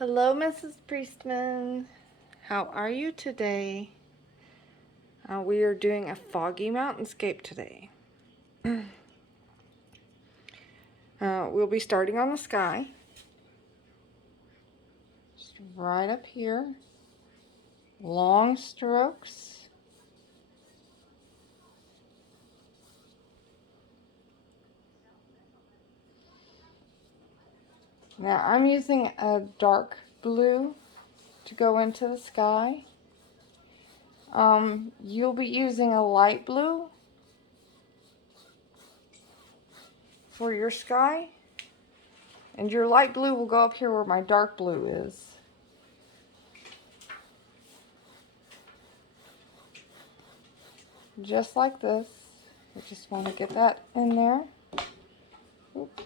Hello, Mrs. Priestman. How are you today? We are doing a foggy mountainscape today. We'll be starting on the sky. Just right up here. Long strokes. Now I'm using a dark blue to go into the sky. You'll be using a light blue for your sky. And your light blue will go up here where my dark blue is. Just like this. I just want to get that in there. Oop.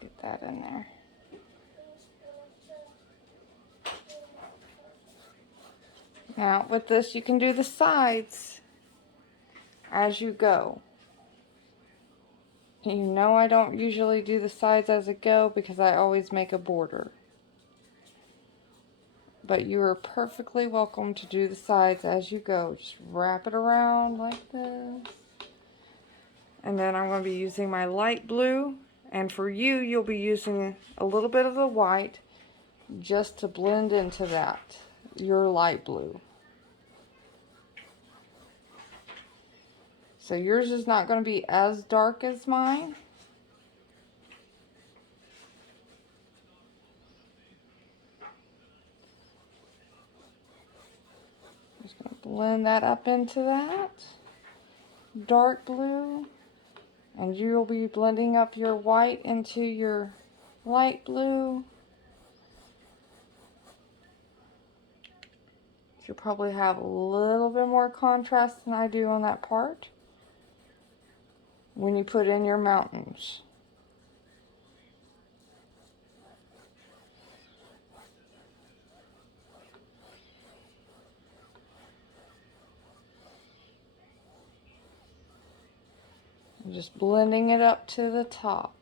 Get that in there. Now with this you can do the sides as you go. You know I don't usually do the sides as I go because I always make a border. But you are perfectly welcome to do the sides as you go. Just wrap it around like this. And then I'm going to be using my light blue. And for you, you'll be using a little bit of the white just to blend into that, your light blue. So yours is not going to be as dark as mine. Just going to blend that up into that dark blue. And you will be blending up your white into your light blue. You'll probably have a little bit more contrast than I do on that part when you put in your mountains. I'm just blending it up to the top.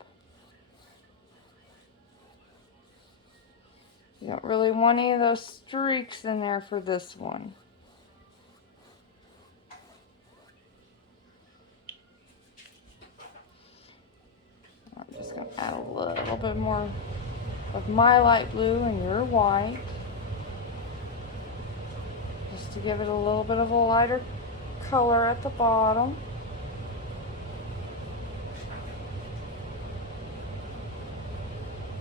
You don't really want any of those streaks in there for this one. I'm just going to add a little bit more of my light blue and your white. Just to give it a little bit of a lighter color at the bottom.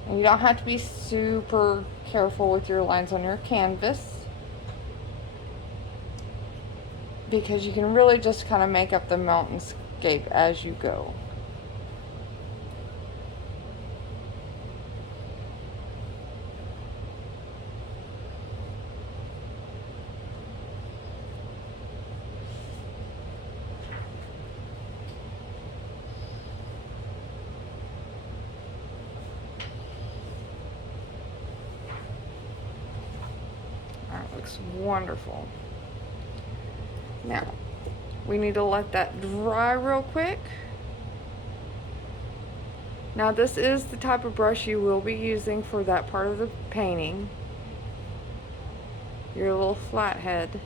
And you don't have to be super careful with your lines on your canvas, because you can really just kind of make up the mountainscape as you go. That looks wonderful. Now, we need to let that dry real quick. Now this is the type of brush you will be using for that part of the painting. Your little flathead.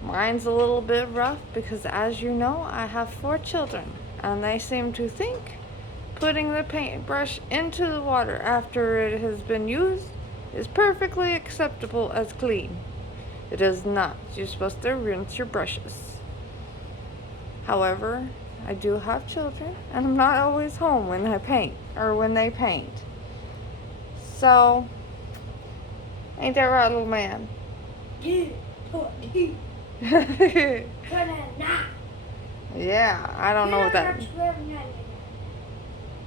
Mine's a little bit rough because, as you know, I have 4 children and they seem to think putting the paintbrush into the water after it has been used is perfectly acceptable as clean. It is not. You're supposed to rinse your brushes. However, I do have children, and I'm not always home when I paint, or when they paint. So, ain't that right, little man? Yeah, I don't know what that...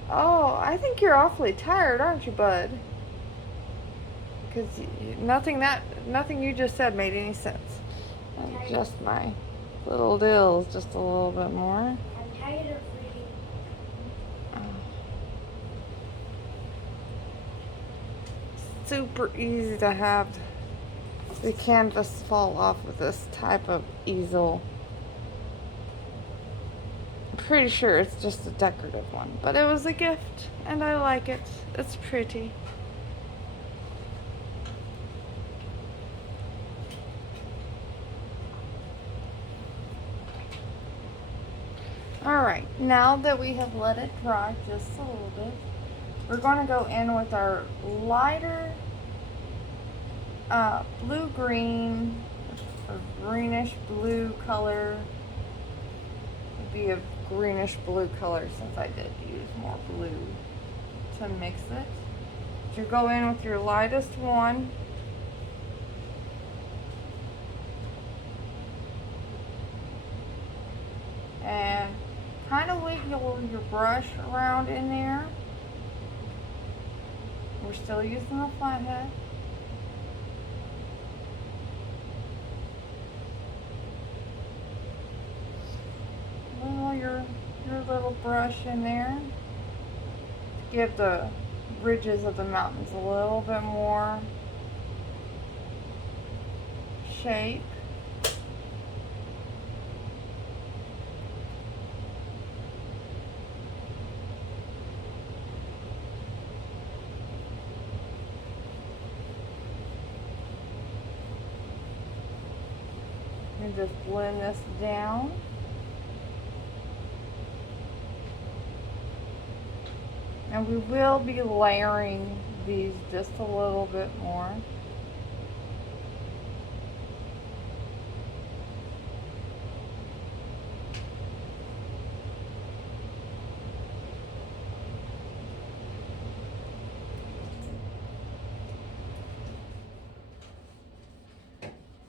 Oh, I think you're awfully tired, aren't you, bud? Because nothing you just said made any sense. Just my little dills just a little bit more. I'm tired of reading. super easy to have the canvas fall off with this type of easel. I'm pretty sure it's just a decorative one, but it was a gift and I like it. It's pretty. Alright, now that we have let it dry just a little bit, we're going to go in with our lighter blue-green or greenish-blue color. It would be a greenish-blue color since I did use more blue to mix it. So you go in with your lightest one. And kind of wiggle your brush around in there. We're still using the flathead. Wiggle your little brush in there. Give the ridges of the mountains a little bit more shape. And just blend this down. And we will be layering these just a little bit more.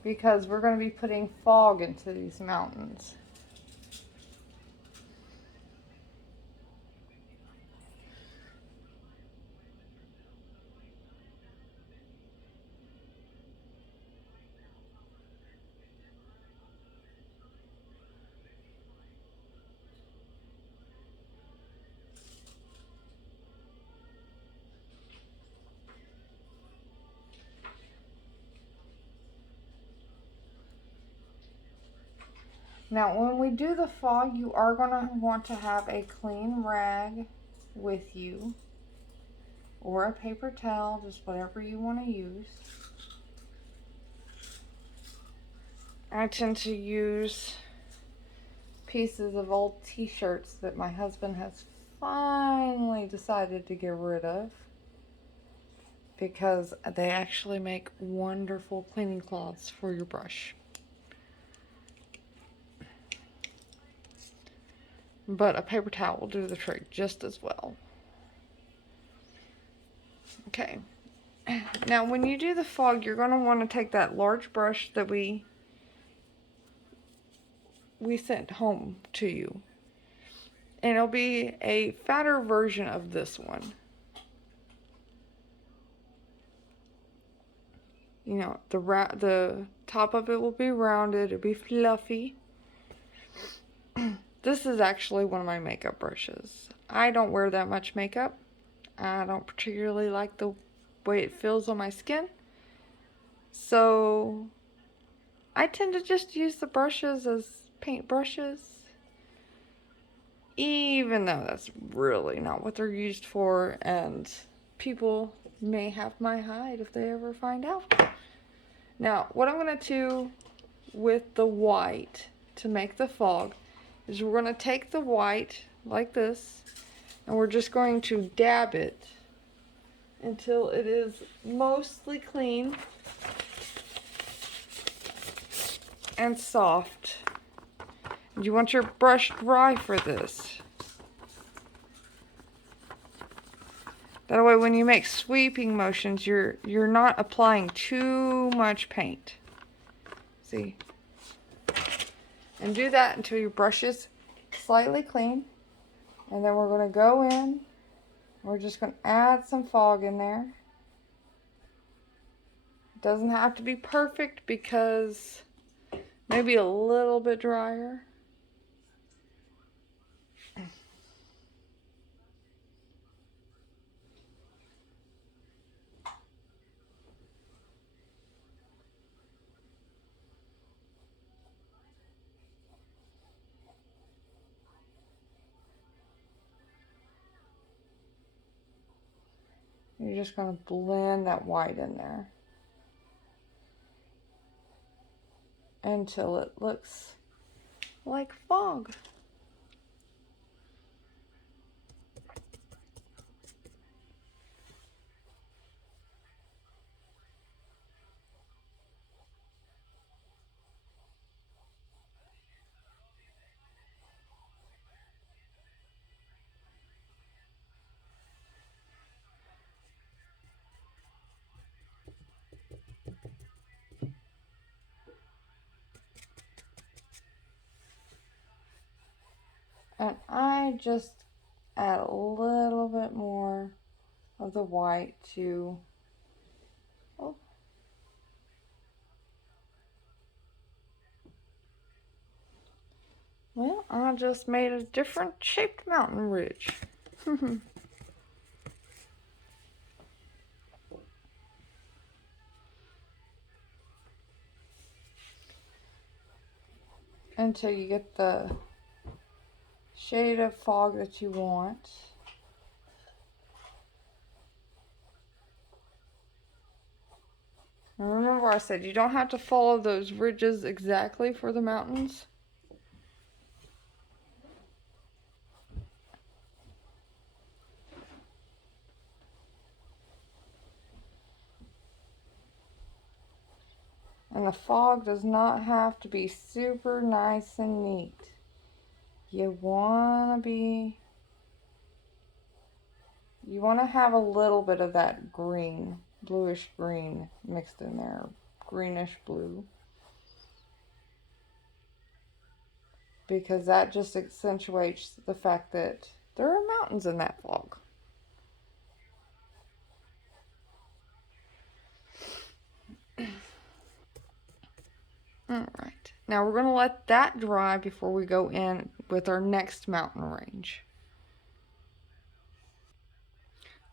Because we're going to be putting fog into these mountains. Now, when we do the fog, you are going to want to have a clean rag with you, or a paper towel, just whatever you want to use. I tend to use pieces of old t-shirts that my husband has finally decided to get rid of, because they actually make wonderful cleaning cloths for your brush. But a paper towel will do the trick just as well. Okay. Now when you do the fog, you're going to want to take that large brush that we sent home to you. And it'll be a fatter version of this one. You know, the top of it will be rounded, it'll be fluffy. This is actually one of my makeup brushes. I don't wear that much makeup. I don't particularly like the way it feels on my skin. So I tend to just use the brushes as paint brushes. Even though that's really not what they're used for, and people may have my hide if they ever find out. Now, what I'm going to do with the white to make the fog is we're going to take the white like this, and we're just going to dab it until it is mostly clean and soft. You want your brush dry for this. That way when you make sweeping motions, you're not applying too much paint. See? And do that until your brush is slightly clean. And then we're going to go in. We're just going to add some fog in there. It doesn't have to be perfect because maybe a little bit drier. You're just going to blend that white in there until it looks like fog. And I just add a little bit more of the white to, oh, well, I just made a different shaped mountain ridge. Until you get the shade of fog that you want. And remember I said you don't have to follow those ridges exactly for the mountains. And the fog does not have to be super nice and neat. You want to have a little bit of that green, bluish green mixed in there, greenish blue. Because that just accentuates the fact that there are mountains in that fog. Alright, now we're going to let that dry before we go in with our next mountain range.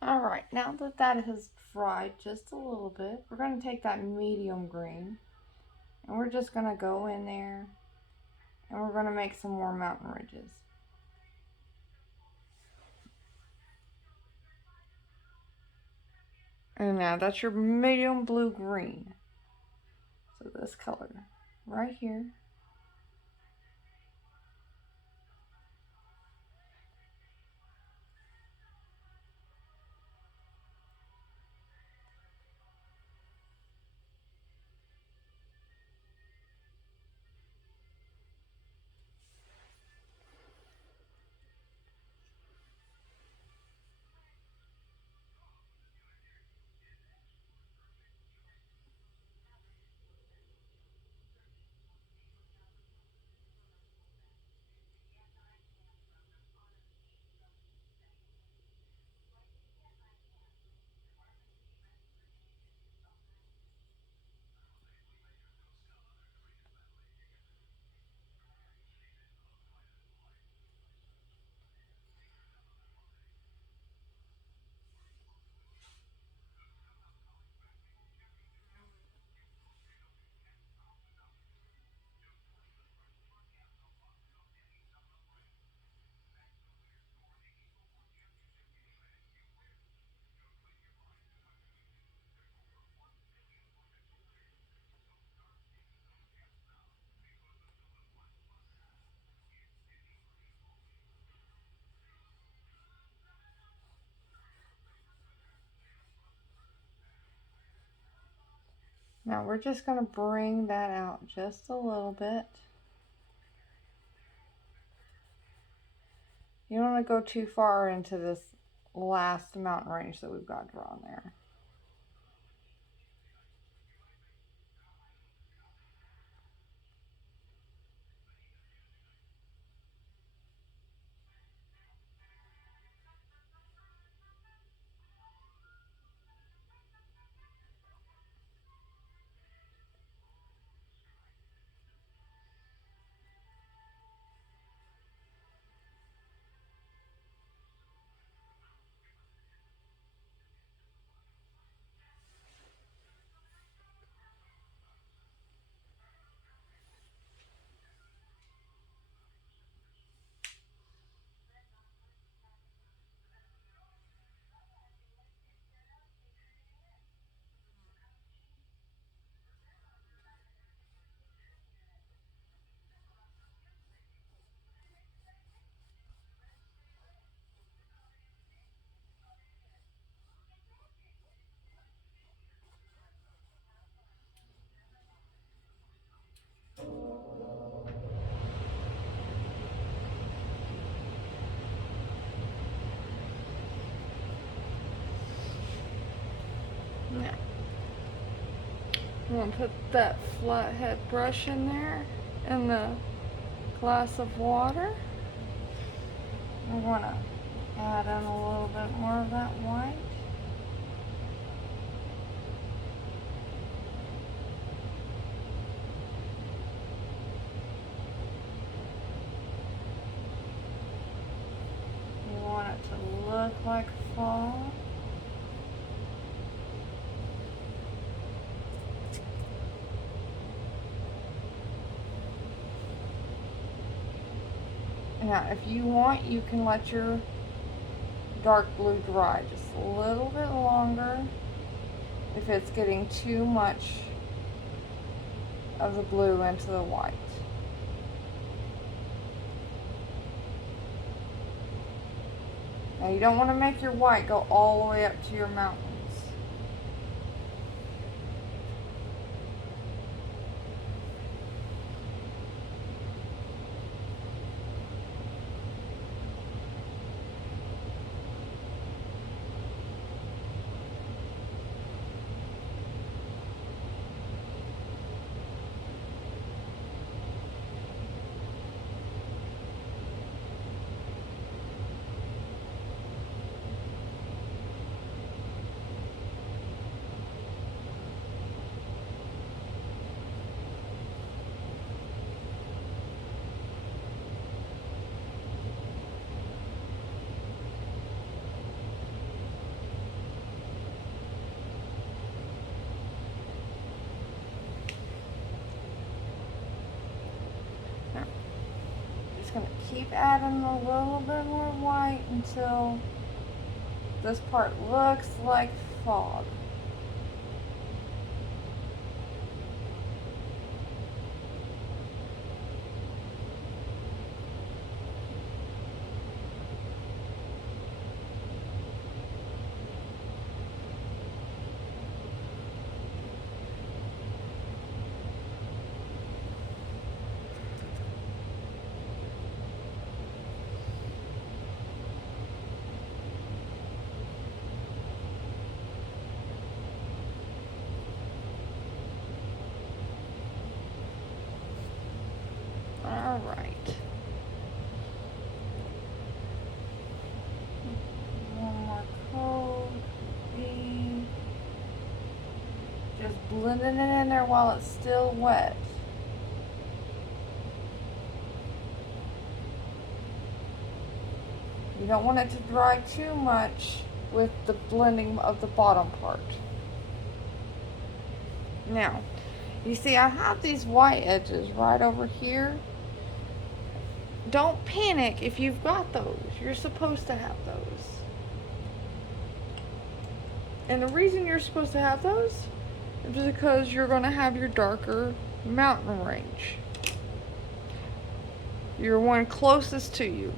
Alright, now that that has dried just a little bit, we're going to take that medium green and we're just going to go in there and we're going to make some more mountain ridges. And now that's your medium blue green. So this color right here. Now we're just going to bring that out just a little bit. You don't want to go too far into this last mountain range that we've got drawn there. Now, I'm going to put that flathead brush in there in the glass of water. I'm going to add in a little bit more of that white. You want it to look like fall. Now, if you want, you can let your dark blue dry just a little bit longer if it's getting too much of the blue into the white. Now, you don't want to make your white go all the way up to your mountains. Going to keep adding a little bit more white until this part looks like fog. All right. One more coat. Just blending it in there while it's still wet. You don't want it to dry too much with the blending of the bottom part. Now, you see I have these white edges right over here. Don't panic if you've got those. You're supposed to have those. And the reason you're supposed to have those is because you're going to have your darker mountain range. Your one closest to you.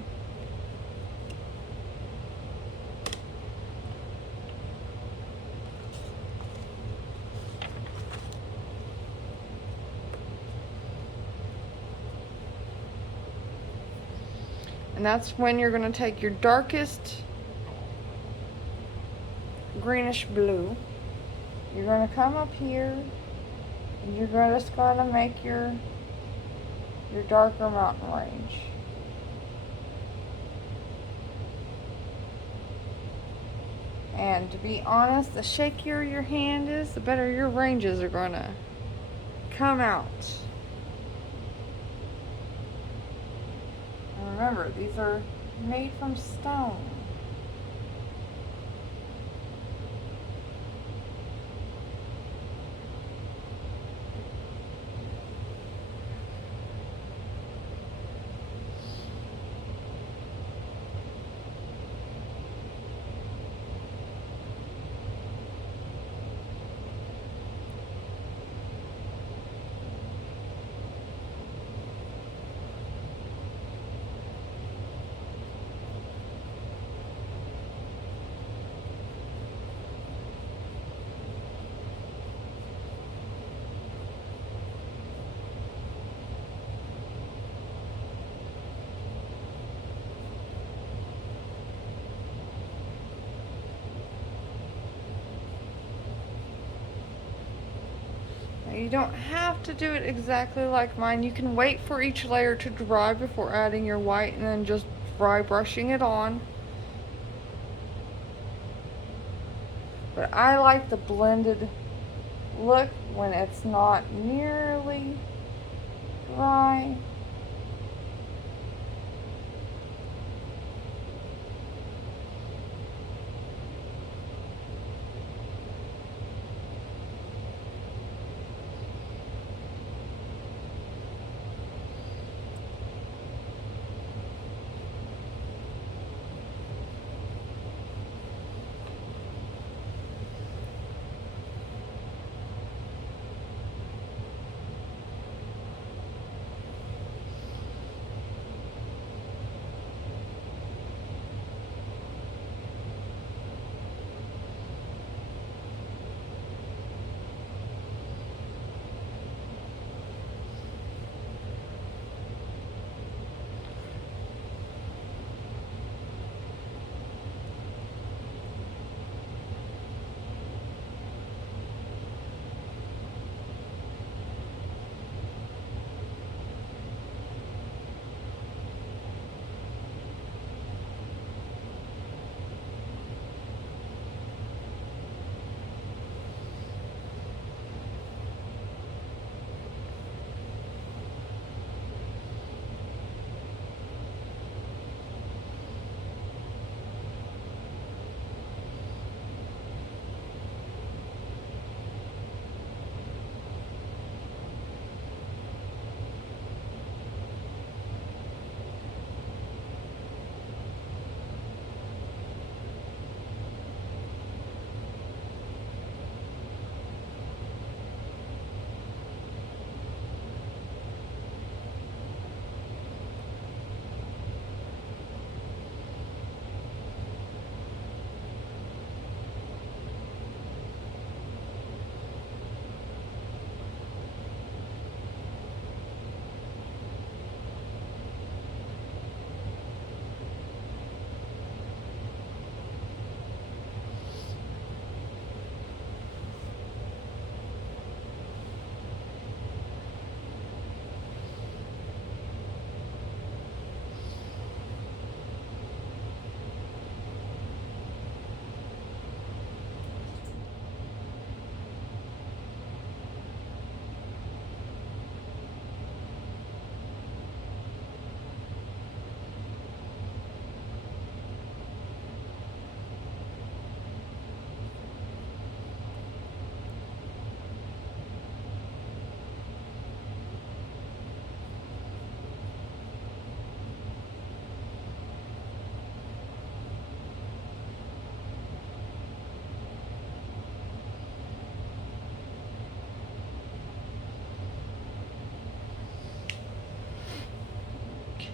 And that's when you're going to take your darkest greenish blue. You're going to come up here and you're just going to make your darker mountain range. And to be honest, the shakier your hand is, the better your ranges are going to come out. And remember, these are made from stone. You don't have to do it exactly like mine. You can wait for each layer to dry before adding your white and then just dry brushing it on. But I like the blended look when it's not nearly dry.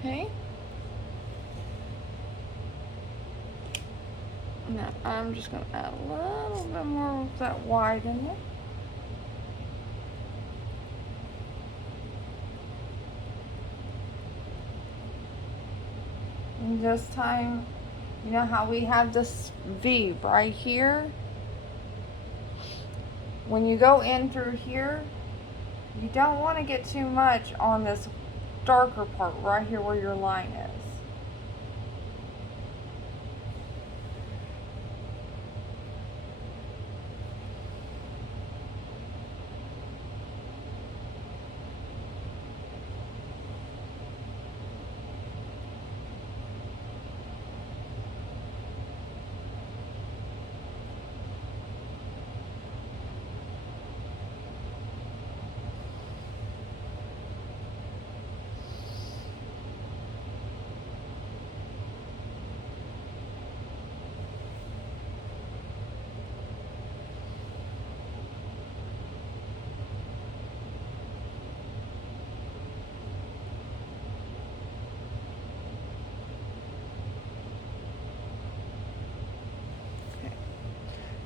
Okay. Now I'm just going to add a little bit more of that white in there. And this time, you know how we have this V right here? When you go in through here, you don't want to get too much on this darker part right here where your line is.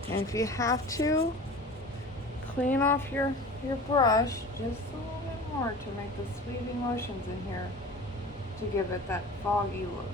And if you have to, clean off your brush just a little bit more to make the sweeping motions in here to give it that foggy look.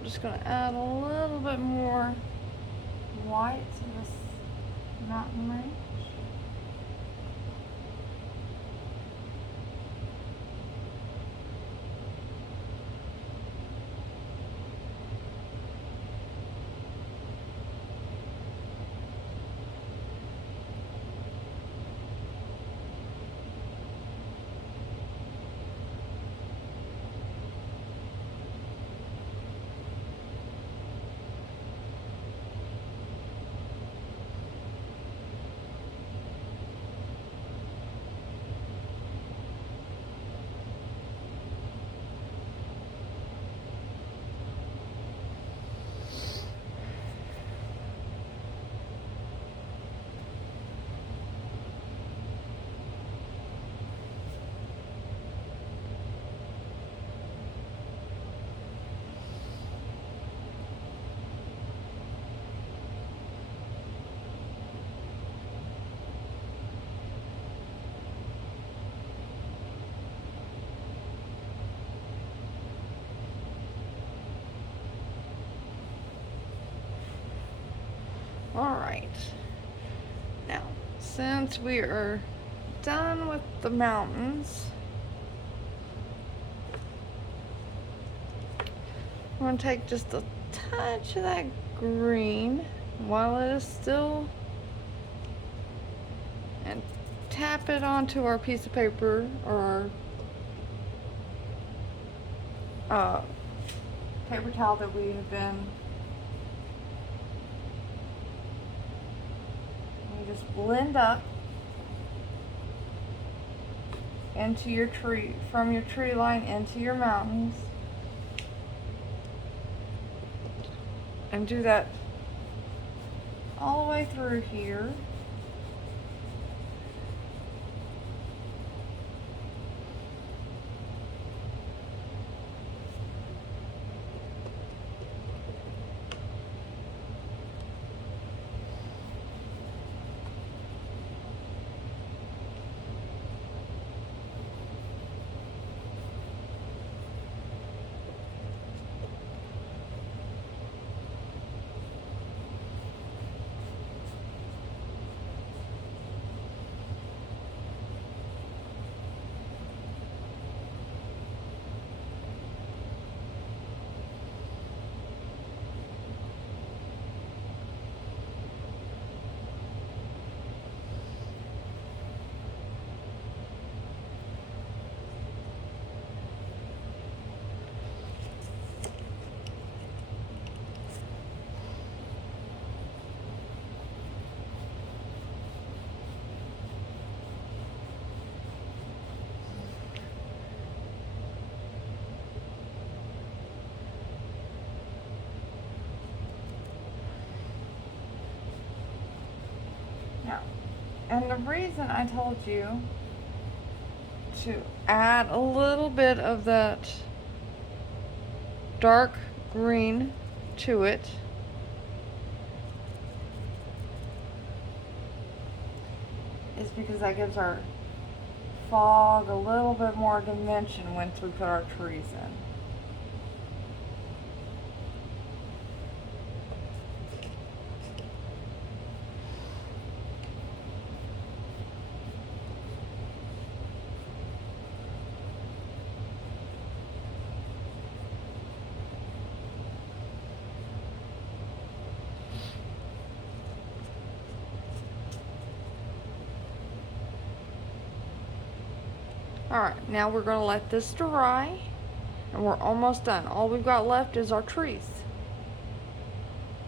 I'm just going to add a little bit more white to this mountain range. Alright, now since we are done with the mountains, I'm going to take just a touch of that green while it is still and tap it onto our piece of paper or our paper towel that we have been. Just blend up into your tree, from your tree line into your mountains, and do that all the way through here. And the reason I told you to add a little bit of that dark green to it is because that gives our fog a little bit more dimension once we put our trees in. Alright, now we're going to let this dry, and we're almost done. All we've got left is our trees.